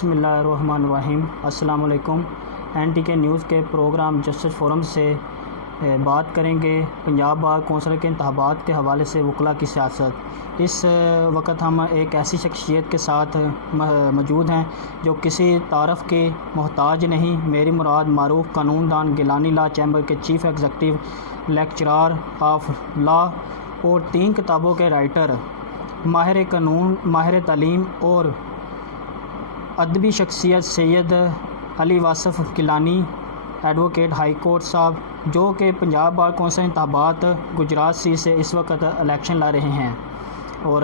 بسم اللہ الرحمن الرحیم۔ السلام علیکم۔ این ٹی کے نیوز کے پروگرام جسٹس فورم سے بات کریں گے پنجاب بار کونسل کے انتخابات کے حوالے سے وکلاء کی سیاست۔ اس وقت ہم ایک ایسی شخصیت کے ساتھ موجود ہیں جو کسی تعارف کی محتاج نہیں۔ میری مراد معروف قانون دان، گیلانی لا چیمبر کے chief executive, lecturer of law اور 3 کتابوں کے رائٹر، ماہر قانون، ماہر تعلیم اور ادبی شخصیت Syed Ali Wasif Gilani, advocate high court صاحب، جو کہ پنجاب بار کونسل انتخابات گجرات سی سے اس وقت الیکشن لا رہے ہیں، اور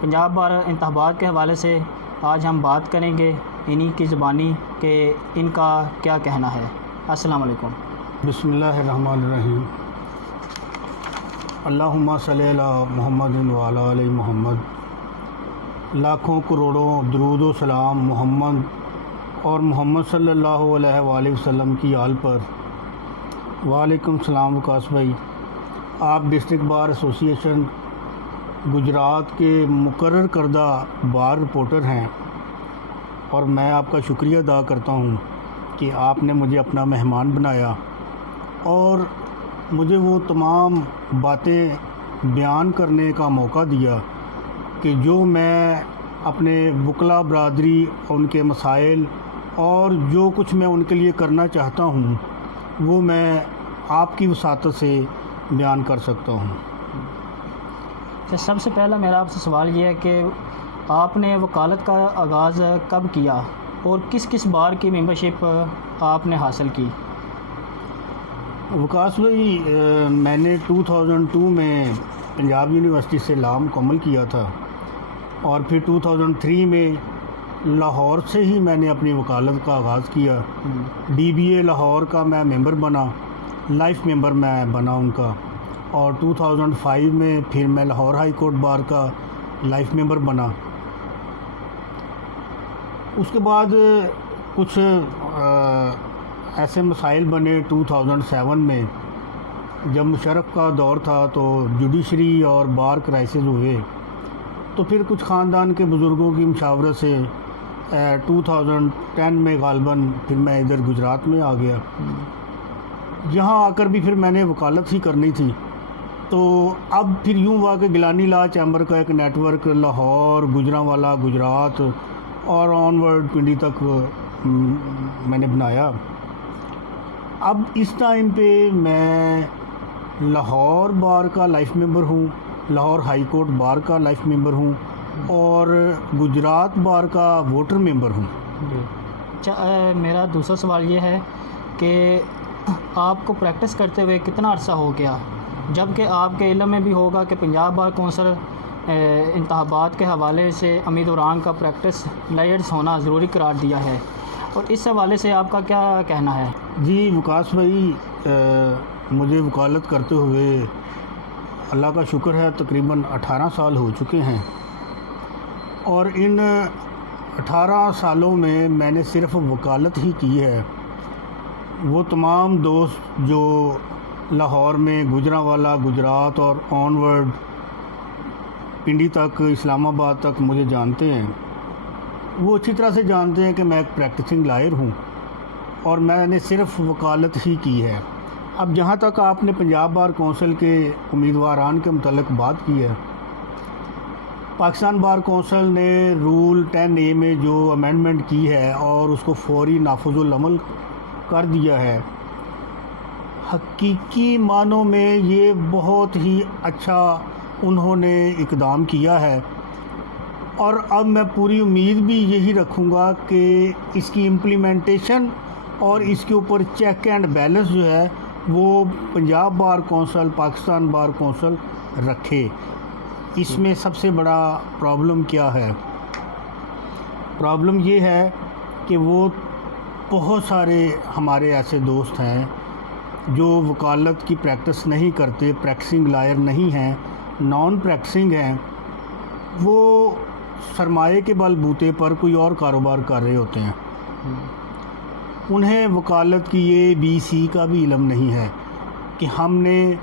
پنجاب بار انتخابات کے حوالے سے آج ہم بات کریں گے انہی کی زبانی کہ ان کا کیا کہنا ہے۔ السلام علیکم۔ بسم اللہ الرحمن الرحیم۔ اللہم صلی علی محمد وعلی آل محمد۔ لاکھوں کروڑوں درود و سلام محمد اور محمد صلی اللہ علیہ وآلہ وسلم کی آل پر۔ وعلیکم السلام وقاص بھائی، آپ ڈسٹرکٹ بار ایسوسی ایشن گجرات کے مقرر کردہ بار رپورٹر ہیں، اور میں آپ کا شکریہ ادا کرتا ہوں کہ آپ نے مجھے اپنا مہمان بنایا اور مجھے وہ تمام باتیں بیان کرنے کا موقع دیا کہ جو میں اپنے وکلاء برادری، ان کے مسائل اور جو کچھ میں ان کے لیے کرنا چاہتا ہوں وہ میں آپ کی وساطت سے بیان کر سکتا ہوں۔ سب سے پہلا میرا آپ سے سوال یہ ہے کہ آپ نے وکالت کا آغاز کب کیا اور کس کس بار کی ممبرشپ آپ نے حاصل کی؟ وقاص بھائی، میں نے 2002 میں پنجاب یونیورسٹی سے لا مکمل کیا تھا، اور پھر 2003 میں لاہور سے ہی میں نے اپنی وکالت کا آغاز کیا۔ ڈی بی اے لاہور کا میں ممبر بنا، لائف ممبر میں بنا ان کا، اور 2005 میں پھر میں لاہور ہائی کورٹ بار کا لائف ممبر بنا۔ اس کے بعد کچھ ایسے مسائل بنے 2007 میں، جب مشرف کا دور تھا تو جوڈیشری اور بار کرائسس ہوئے، تو پھر کچھ خاندان کے بزرگوں کی مشاورت سے 2010 میں غالباً پھر میں ادھر گجرات میں آ گیا۔ یہاں آ کر بھی پھر میں نے وکالت ہی کرنی تھی، تو اب پھر یوں ہوا کہ گیلانی لا چیمبر کا ایک نیٹ ورک لاہور، گجرانوالا، گجرات اور آن ورڈ پنڈی تک میں نے بنایا۔ اب اس ٹائم پہ میں لاہور بار کا لائف ممبر ہوں، لاہور ہائی کورٹ بار کا لائف ممبر ہوں، اور گجرات بار کا ووٹر ممبر ہوں۔ اچھا، میرا دوسرا سوال یہ ہے کہ آپ کو پریکٹس کرتے ہوئے کتنا عرصہ ہو گیا، جبکہ آپ کے علم میں بھی ہوگا کہ پنجاب بار کونسل انتخابات کے حوالے سے امیدواران کا پریکٹس لائرز ہونا ضروری قرار دیا ہے، اور اس حوالے سے آپ کا کیا کہنا ہے؟ جی وقاص بھائی، مجھے وکالت کرتے ہوئے اللہ کا شکر ہے تقریباً 18 سال ہو چکے ہیں، اور ان 18 سالوں میں نے صرف وکالت ہی کی ہے۔ وہ تمام دوست جو لاہور میں گجرانوالا، گجرات اور آن ورڈ پنڈی تک، اسلام آباد تک مجھے جانتے ہیں، وہ اچھی طرح سے جانتے ہیں کہ میں ایک پریکٹسنگ لائر ہوں، اور میں نے صرف وکالت ہی کی ہے۔ اب جہاں تک آپ نے پنجاب بار کونسل کے امیدواران کے متعلق بات کی ہے، پاکستان بار کونسل نے رول 10A میں جو امینڈمنٹ کی ہے اور اس کو فوری نافذ العمل کر دیا ہے، حقیقی معنوں میں یہ بہت ہی اچھا انہوں نے اقدام کیا ہے، اور اب میں پوری امید بھی یہی رکھوں گا کہ اس کی امپلیمنٹیشن اور اس کے اوپر چیک اینڈ بیلنس جو ہے وہ Punjab bar council, Pakistan bar council رکھے۔ اس میں سب سے بڑا پرابلم کیا ہے؟ پرابلم یہ ہے کہ وہ بہت سارے ہمارے ایسے دوست ہیں جو وکالت کی پریکٹس نہیں کرتے، پریکٹسنگ لائر نہیں ہیں، نان پریکٹسنگ ہیں، وہ سرمایے کے بل بوتے پر کوئی اور کاروبار کر رہے ہوتے ہیں۔ انہیں وکالت کی ABC کا بھی علم نہیں ہے کہ ہم نے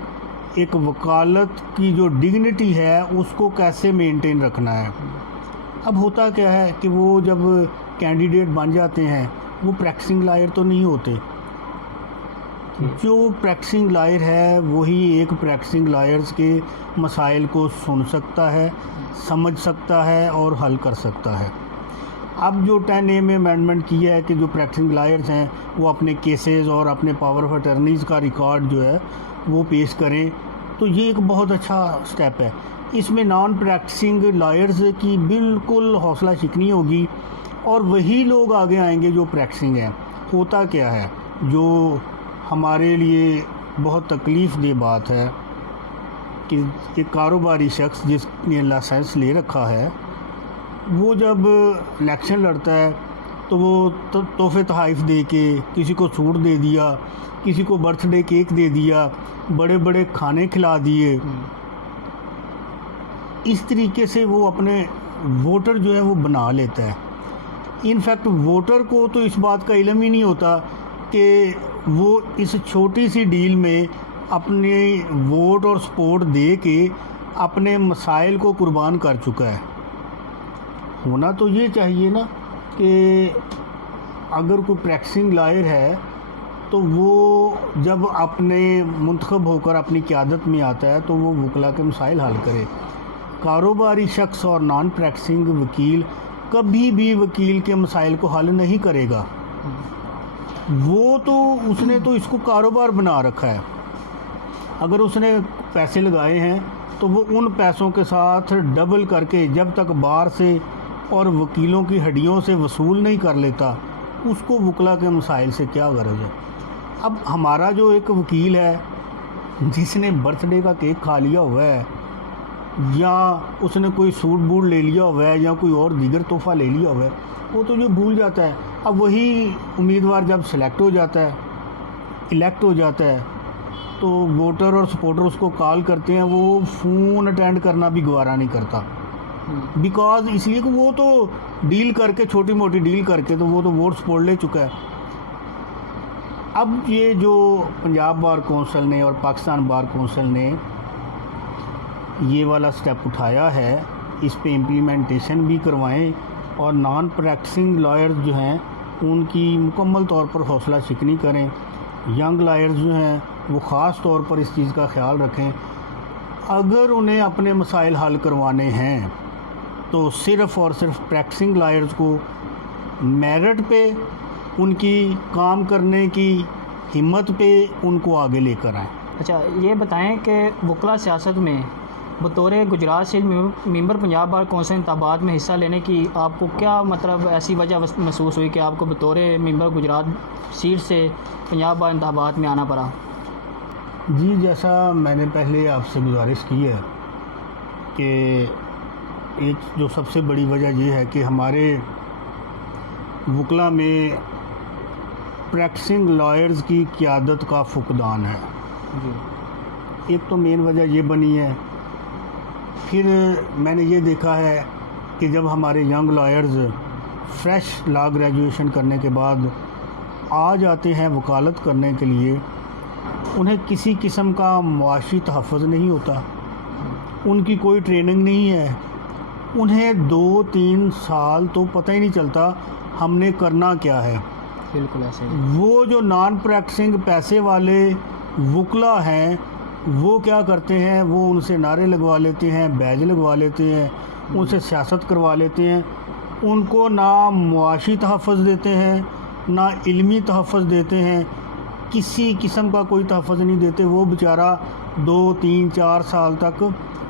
ایک وکالت کی جو ڈگنیٹی ہے اس کو کیسے مینٹین رکھنا ہے۔ اب ہوتا کیا ہے کہ وہ جب کینڈیڈیٹ بن جاتے ہیں وہ پریکٹسنگ لائر تو نہیں ہوتے. جو پریکٹسنگ لائر ہے وہی ایک پریکٹسنگ لائرز کے مسائل کو سن سکتا ہے, سمجھ سکتا ہے اور حل کر سکتا ہے. اب جو 10A میں امینڈمنٹ کیا ہے کہ جو پریکٹسنگ لائرز ہیں وہ اپنے کیسز اور اپنے پاور آف اٹرنیز کا ریکارڈ جو ہے وہ پیش کریں, تو یہ ایک بہت اچھا سٹیپ ہے. اس میں نان پریکٹسنگ لائرز کی بالکل حوصلہ شکنی ہوگی اور وہی لوگ آگے آئیں گے جو پریکٹسنگ ہیں. ہوتا کیا ہے, جو ہمارے لیے بہت تکلیف دہ بات ہے کہ ایک کاروباری شخص جس نے لائسنس لے رکھا ہے وہ جب الیکشن لڑتا ہے تو وہ تحفے تحائف دے کے کسی کو سوٹ دے دیا, کسی کو برتھ ڈے کیک دے دیا, بڑے بڑے کھانے کھلا دیے. اس طریقے سے وہ اپنے ووٹر جو ہے وہ بنا لیتا ہے. انفیکٹ ووٹر کو تو اس بات کا علم ہی نہیں ہوتا کہ وہ اس چھوٹی سی ڈیل میں اپنے ووٹ اور سپورٹ دے کے اپنے مسائل کو قربان کر چکا ہے. ہونا تو یہ چاہیے نا کہ اگر کوئی پریکٹسنگ لائر ہے تو وہ جب اپنے منتخب ہو کر اپنی قیادت میں آتا ہے تو وہ وکلا کے مسائل حل کرے. کاروباری شخص اور نان پریکٹسنگ وکیل کبھی بھی وکیل کے مسائل کو حل نہیں کرے گا. وہ تو اس نے تو اس کو کاروبار بنا رکھا ہے. اگر اس نے پیسے لگائے ہیں تو وہ ان پیسوں کے ساتھ ڈبل کر کے جب تک بار سے اور وکیلوں کی ہڈیوں سے وصول نہیں کر لیتا اس کو وکلا کے مسائل سے کیا غرض ہے. اب ہمارا جو ایک وکیل ہے جس نے برتھ ڈے کا کیک کھا لیا ہوا ہے یا اس نے کوئی سوٹ بوٹ لے لیا ہوا ہے یا کوئی اور دیگر تحفہ لے لیا ہوا ہے, وہ تو جو بھول جاتا ہے. اب وہی امیدوار جب سلیکٹ ہو جاتا ہے, الیکٹ ہو جاتا ہے, تو ووٹر اور سپورٹر اس کو کال کرتے ہیں, وہ فون اٹینڈ کرنا بھی گوارا نہیں کرتا. بیکاز اس لیے کہ وہ تو ڈیل کر کے, چھوٹی موٹی ڈیل کر کے تو وہ تو ووٹ سپورٹ لے چکا ہے. اب یہ جو پنجاب بار کونسل نے اور پاکستان بار کونسل نے یہ والا سٹیپ اٹھایا ہے, اس پہ امپلیمنٹیشن بھی کروائیں اور نان پریکٹسنگ لائرز جو ہیں ان کی مکمل طور پر حوصلہ شکنی کریں. ینگ لائرز جو ہیں وہ خاص طور پر اس چیز کا خیال رکھیں. اگر انہیں اپنے مسائل حل کروانے ہیں تو صرف اور صرف پریکٹسنگ لائرز کو میرٹ پہ, ان کی کام کرنے کی ہمت پہ ان کو آگے لے کر آئیں. اچھا یہ بتائیں کہ وکلا سیاست میں بطور گجرات سے ممبر پنجاب بار کونسل انتخابات میں حصہ لینے کی آپ کو کیا مطلب ایسی وجہ محسوس ہوئی کہ آپ کو بطور ممبر گجرات سیٹ سے پنجاب بار انتخابات میں آنا پڑا؟ جی, جیسا میں نے پہلے آپ سے گزارش کی ہے کہ ایک جو سب سے بڑی وجہ یہ ہے کہ ہمارے وکلا میں پریکٹسنگ لائرز کی قیادت کا فقدان ہے. ایک تو مین وجہ یہ بنی ہے. پھر میں نے یہ دیکھا ہے کہ جب ہمارے ینگ لائرز فریش لا گریجویشن کرنے کے بعد آ جاتے ہیں وکالت کرنے کے لیے, انہیں کسی قسم کا معاشی تحفظ نہیں ہوتا, ان کی کوئی ٹریننگ نہیں ہے, انہیں 2-3 سال تو پتہ ہی نہیں چلتا ہم نے کرنا کیا ہے. بالکل ایسے وہ جو نان پریکٹسنگ پیسے والے وکلا ہیں وہ کیا کرتے ہیں, وہ ان سے نعرے لگوا لیتے ہیں, بیج لگوا لیتے ہیں, ان سے سیاست کروا لیتے ہیں. ان کو نہ معاشی تحفظ دیتے ہیں نہ علمی تحفظ دیتے ہیں, کسی قسم کا کوئی تحفظ نہیں دیتے. وہ بیچارہ 2-3-4 سال تک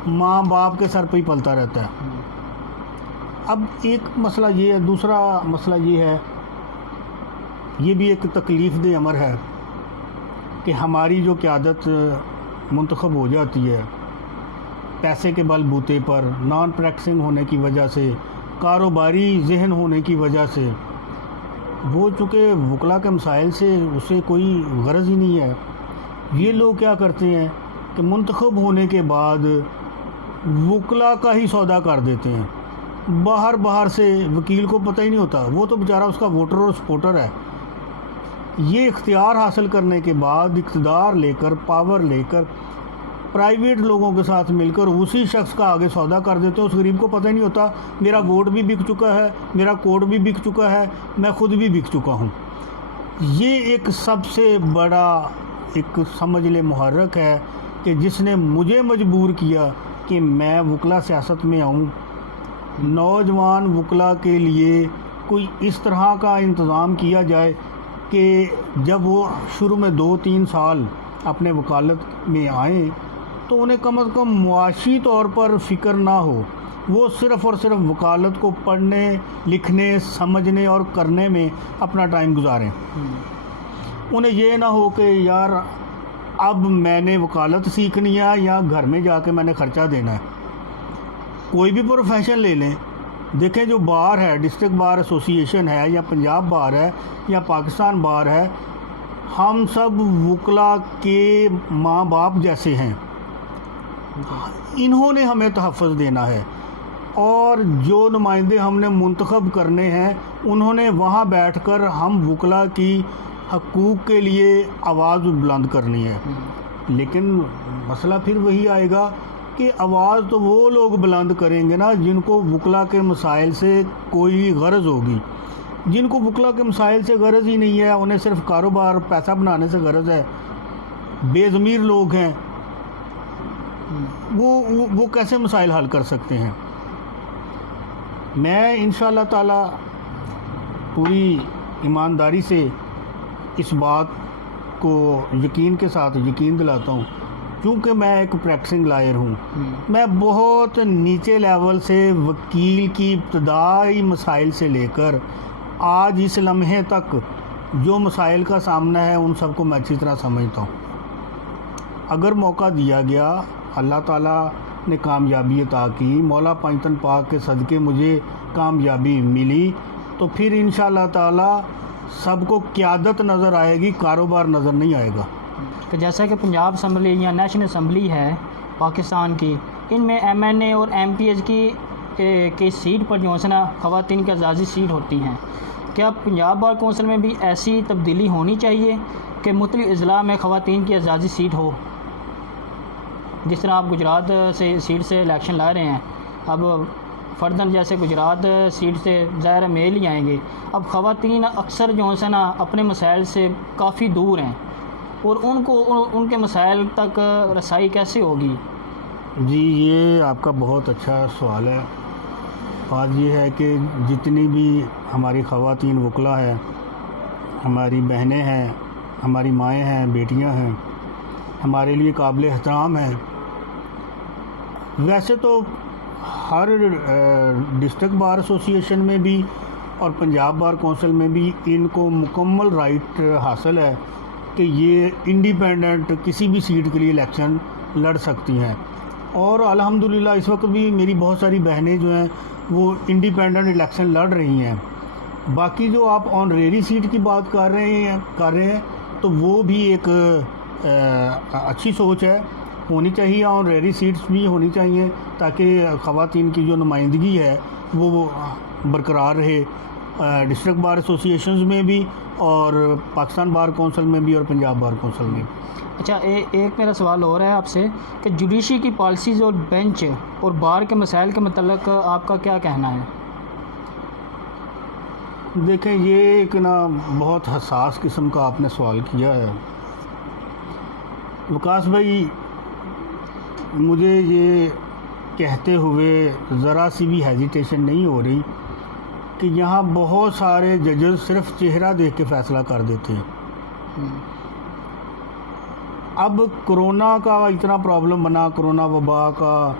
ماں باپ کے سر پہ ہی پلتا رہتا ہے. اب ایک مسئلہ یہ ہے. دوسرا مسئلہ یہ ہے, یہ بھی ایک تکلیف دہ امر ہے کہ ہماری جو قیادت منتخب ہو جاتی ہے پیسے کے بل بوتے پر, نان پریکٹسنگ ہونے کی وجہ سے, کاروباری ذہن ہونے کی وجہ سے, وہ چونکہ وکلا کے مسائل سے اسے کوئی غرض ہی نہیں ہے. یہ لوگ کیا کرتے ہیں کہ منتخب ہونے کے بعد وکلا کا ہی سودا کر دیتے ہیں. باہر سے وکیل کو پتہ ہی نہیں ہوتا, وہ تو بیچارہ اس کا ووٹر اور سپورٹر ہے. یہ اختیار حاصل کرنے کے بعد, اقتدار لے کر, پاور لے کر پرائیویٹ لوگوں کے ساتھ مل کر اسی شخص کا آگے سودا کر دیتے ہیں. اس غریب کو پتہ نہیں ہوتا میرا ووٹ بھی بک چکا ہے, میرا کوڈ بھی بک چکا ہے, میں خود بھی بک چکا ہوں. یہ ایک سب سے بڑا ایک سمجھ لے محرک ہے کہ جس نے مجھے مجبور کیا کہ میں وکلا سیاست میں آؤں. نوجوان وکلا کے لیے کوئی اس طرح کا انتظام کیا جائے کہ جب وہ شروع میں 2-3 سال اپنے وکالت میں آئیں تو انہیں کم از کم معاشی طور پر فکر نہ ہو, وہ صرف اور صرف وکالت کو پڑھنے, لکھنے, سمجھنے اور کرنے میں اپنا ٹائم گزاریں. انہیں یہ نہ ہو کہ یار اب میں نے وکالت سیکھنی ہے یا گھر میں جا کے میں نے خرچہ دینا ہے. کوئی بھی پروفیشن لے لیں, دیکھیں جو بار ہے, ڈسٹرکٹ بار ایسوسی ایشن ہے یا پنجاب بار ہے یا پاکستان بار ہے, ہم سب وکلا کے ماں باپ جیسے ہیں. انہوں نے ہمیں تحفظ دینا ہے اور جو نمائندے ہم نے منتخب کرنے ہیں انہوں نے وہاں بیٹھ کر ہم وکلا کی حقوق کے لیے آواز بلند کرنی ہے. لیکن مسئلہ پھر وہی آئے گا کہ آواز تو وہ لوگ بلند کریں گے نا جن کو وکلا کے مسائل سے کوئی غرض ہوگی. جن کو وکلا کے مسائل سے غرض ہی نہیں ہے, انہیں صرف کاروبار پیسہ بنانے سے غرض ہے, بے ضمیر لوگ ہیں, وہ کیسے مسائل حل کر سکتے ہیں. میں انشاءاللہ تعالی پوری ایمانداری سے اس بات کو یقین کے ساتھ یقین دلاتا ہوں, کیونکہ میں ایک پریکٹسنگ لائر ہوں. میں بہت نیچے لیول سے وکیل کی ابتدائی مسائل سے لے کر آج اس لمحے تک جو مسائل کا سامنا ہے ان سب کو میں اچھی طرح سمجھتا ہوں. اگر موقع دیا گیا, اللہ تعالیٰ نے کامیابی عطا کی, مولا پنجتن پاک کے صدقے مجھے کامیابی ملی, تو پھر انشاءاللہ تعالیٰ سب کو قیادت نظر آئے گی, کاروبار نظر نہیں آئے گا. کہ جیسا کہ پنجاب اسمبلی یا نیشنل اسمبلی ہے پاکستان کی, ان میں MNA اور MPs کی سیٹ پر جو ہے نا خواتین کی اعزازی سیٹ ہوتی ہیں. کیا پنجاب بار کونسل میں بھی ایسی تبدیلی ہونی چاہیے کہ مختلف اضلاع میں خواتین کی اعزازی سیٹ ہو؟ جس طرح آپ گجرات سے سیٹ سے الیکشن لا رہے ہیں, اب فردن جیسے گجرات سیٹ سے ظاہر میل ہی آئیں گے. اب خواتین اکثر جو ہے نا اپنے مسائل سے کافی دور ہیں اور ان کے مسائل تک رسائی کیسے ہوگی؟ جی یہ آپ کا بہت اچھا سوال ہے. بات یہ ہے کہ جتنی بھی ہماری خواتین وکلا ہیں, ہماری بہنیں ہیں, ہماری مائیں ہیں, بیٹیاں ہیں, ہمارے لیے قابل احترام ہیں. ویسے تو ہر ڈسٹرکٹ بار ایسوسی ایشن میں بھی اور پنجاب بار کونسل میں بھی ان کو مکمل رائٹ حاصل ہے کہ یہ انڈیپینڈنٹ کسی بھی سیٹ کے لیے الیکشن لڑ سکتی ہیں. اور الحمدللہ اس وقت بھی میری بہت ساری بہنیں جو ہیں وہ انڈیپینڈنٹ الیکشن لڑ رہی ہیں. باقی جو آپ آنریری سیٹ کی بات کر رہے ہیں تو وہ بھی ایک اچھی سوچ ہے, ہونی چاہیے. آنریری سیٹس بھی ہونی چاہیے تاکہ خواتین کی جو نمائندگی ہے وہ برقرار رہے, ڈسٹرکٹ بار ایسوسی ایشنز میں بھی اور پاکستان بار کونسل میں بھی اور پنجاب بار کونسل میں بھی. اچھا, ایک میرا سوال ہو رہا ہے آپ سے کہ جوڈیشری کی پالیسیز اور بینچ اور بار کے مسائل کے متعلق آپ کا کیا کہنا ہے؟ دیکھیں یہ ایک بہت حساس قسم کا آپ نے سوال کیا ہے وکاس بھائی. مجھے یہ کہتے ہوئے ذرا سی بھی ہیزیٹیشن نہیں ہو رہی کہ یہاں بہت سارے ججز صرف چہرہ دیکھ کے فیصلہ کر دیتے ہیں. اب کرونا کا اتنا پرابلم بنا, کرونا وبا کا,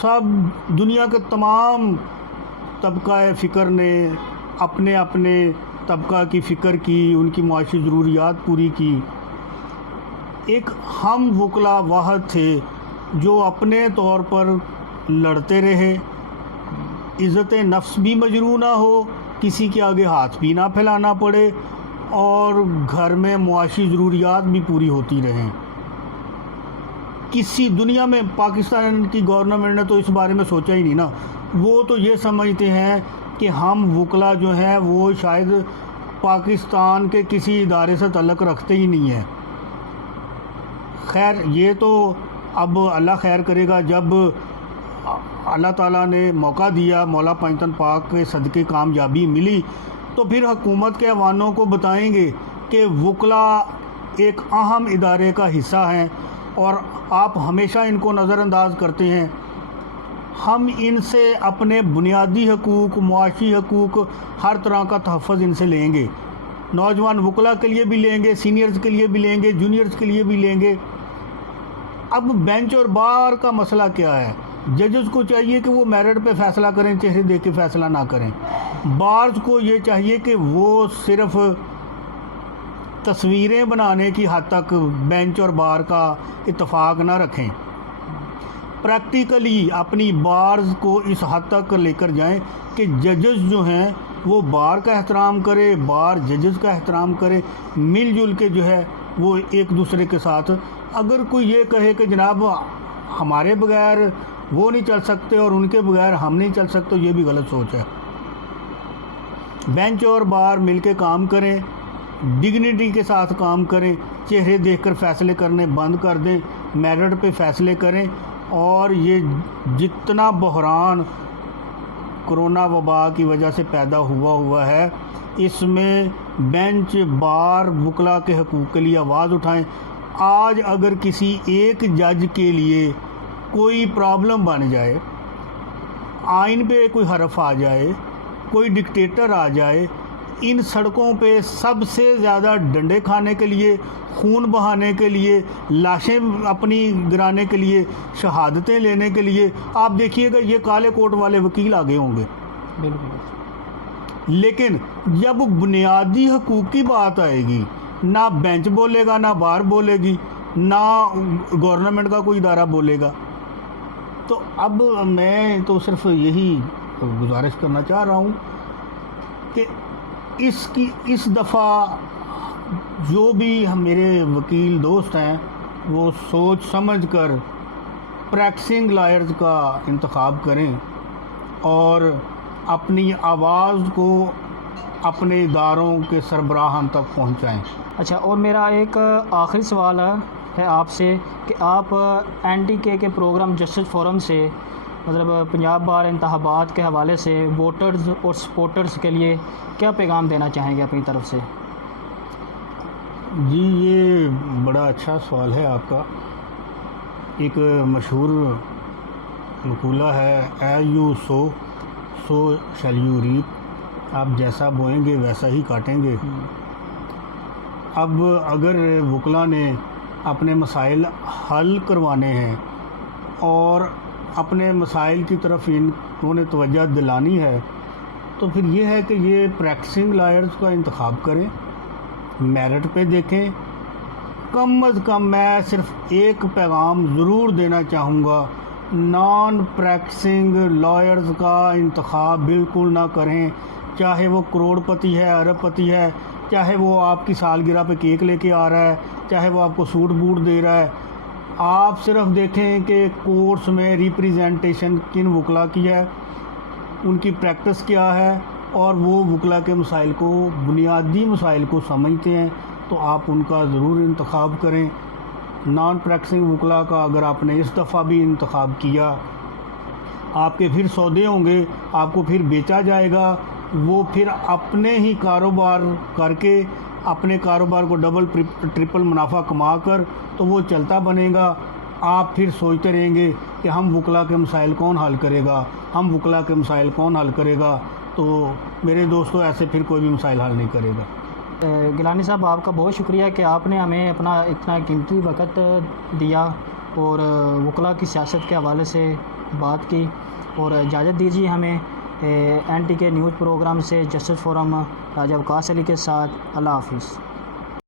سب دنیا کے تمام طبقہ فکر نے اپنے اپنے طبقہ کی فکر کی, ان کی معاشی ضروریات پوری کی. ایک ہم وکلا واحد تھے جو اپنے طور پر لڑتے رہے, عزت نفس بھی مجروح نہ ہو, کسی کے آگے ہاتھ بھی نہ پھیلانا پڑے اور گھر میں معاشی ضروریات بھی پوری ہوتی رہیں. کسی دنیا میں پاکستان کی گورنمنٹ نے تو اس بارے میں سوچا ہی نہیں نا. وہ تو یہ سمجھتے ہیں کہ ہم وکلا جو ہیں وہ شاید پاکستان کے کسی ادارے سے تعلق رکھتے ہی نہیں ہیں. خیر یہ تو اب اللہ خیر کرے گا، جب اللہ تعالیٰ نے موقع دیا، مولا پنجتن پاک کے صدقے کامیابی ملی، تو پھر حکومت کے ایوانوں کو بتائیں گے کہ وکلا ایک اہم ادارے کا حصہ ہیں اور آپ ہمیشہ ان کو نظر انداز کرتے ہیں۔ ہم ان سے اپنے بنیادی حقوق، معاشی حقوق، ہر طرح کا تحفظ ان سے لیں گے، نوجوان وکلا کے لیے بھی لیں گے، سینئرز کے لیے بھی لیں گے، جونیئرز کے لیے بھی لیں گے۔ اب بینچ اور بار کا مسئلہ کیا ہے؟ ججز کو چاہیے کہ وہ میرٹ پہ فیصلہ کریں، چہرے دیکھ کے فیصلہ نہ کریں۔ بارز کو یہ چاہیے کہ وہ صرف تصویریں بنانے کی حد تک بینچ اور بار کا اتفاق نہ رکھیں، پریکٹیکلی اپنی بارز کو اس حد تک لے کر جائیں کہ ججز جو ہیں وہ بار کا احترام کرے، بار ججز کا احترام کرے، مل جل کے جو ہے وہ ایک دوسرے کے ساتھ۔ اگر کوئی یہ کہے کہ جناب ہمارے بغیر وہ نہیں چل سکتے اور ان کے بغیر ہم نہیں چل سکتے، یہ بھی غلط سوچ ہے۔ بینچ اور بار مل کے کام کریں، ڈگنیٹی کے ساتھ کام کریں، چہرے دیکھ کر فیصلے کرنے بند کر دیں، میرٹ پہ فیصلے کریں۔ اور یہ جتنا بحران کرونا وبا کی وجہ سے پیدا ہوا ہے، اس میں بینچ بار وکلا کے حقوق کے لیے آواز اٹھائیں۔ آج اگر کسی ایک جج کے لیے کوئی پرابلم بن جائے، آئین پہ کوئی حرف آ جائے، کوئی ڈکٹیٹر آ جائے، ان سڑکوں پہ سب سے زیادہ ڈنڈے کھانے کے لیے، خون بہانے کے لیے، لاشیں اپنی گرانے کے لیے، شہادتیں لینے کے لیے، آپ دیکھیے گا یہ کالے کوٹ والے وکیل آگے ہوں گے۔ بالکل۔ لیکن جب بنیادی حقوق کی بات آئے گی، نہ بینچ بولے گا، نہ بار بولے گی، نہ گورنمنٹ کا کوئی ادارہ بولے گا۔ تو اب میں تو صرف یہی گزارش کرنا چاہ رہا ہوں کہ اس دفعہ جو بھی میرے وکیل دوست ہیں وہ سوچ سمجھ کر پریکٹسنگ لائرز کا انتخاب کریں اور اپنی آواز کو اپنے اداروں کے سربراہان تک پہنچائیں۔ اچھا، اور میرا ایک آخری سوال ہے آپ سے کہ آپ NTK کے پروگرام جسٹس فورم سے مطلب پنجاب بار انتخابات کے حوالے سے ووٹرز اور سپورٹرز کے لیے کیا پیغام دینا چاہیں گے اپنی طرف سے؟ جی یہ بڑا اچھا سوال ہے آپ کا۔ ایک مشہور مقولہ ہے، as you sow shall you reap, آپ جیسا بوئیں گے ویسا ہی کاٹیں گے۔ اب اگر وکلا نے اپنے مسائل حل کروانے ہیں اور اپنے مسائل کی طرف انہوں نے توجہ دلانی ہے، تو پھر یہ ہے کہ یہ پریکٹسنگ لائرز کا انتخاب کریں، میرٹ پہ دیکھیں۔ کم از کم میں صرف ایک پیغام ضرور دینا چاہوں گا، نان پریکٹسنگ لائرز کا انتخاب بالکل نہ کریں، چاہے وہ کروڑ پتی ہے، ارب پتی ہے، چاہے وہ آپ کی سالگرہ پہ کیک لے کے آ رہا ہے، چاہے وہ آپ کو سوٹ بوٹ دے رہا ہے۔ آپ صرف دیکھیں کہ کورٹس میں ریپریزنٹیشن کن وکلا کی ہے، ان کی پریکٹس کیا ہے، اور وہ وکلا کے مسائل کو، بنیادی مسائل کو سمجھتے ہیں، تو آپ ان کا ضرور انتخاب کریں۔ نان پریکٹسنگ وکلا کا اگر آپ نے اس دفعہ بھی انتخاب کیا، آپ کے پھر سودے ہوں گے، آپ کو پھر بیچا جائے گا، وہ پھر اپنے ہی کاروبار کر کے اپنے کاروبار کو ڈبل ٹرپل منافع کما کر تو وہ چلتا بنے گا۔ آپ پھر سوچتے رہیں گے کہ ہم وکلا کے مسائل کون حل کرے گا، ہم وکلا کے مسائل کون حل کرے گا، تو میرے دوستو ایسے پھر کوئی بھی مسائل حل نہیں کرے گا۔ گیلانی صاحب، آپ کا بہت شکریہ کہ آپ نے ہمیں اپنا اتنا قیمتی وقت دیا اور وکلا کی سیاست کے حوالے سے بات کی، اور اجازت دیجیے ہمیں NTK نیوز پروگرام سے جسٹس فورم راجہ وقاص علی کے ساتھ۔ اللہ حافظ۔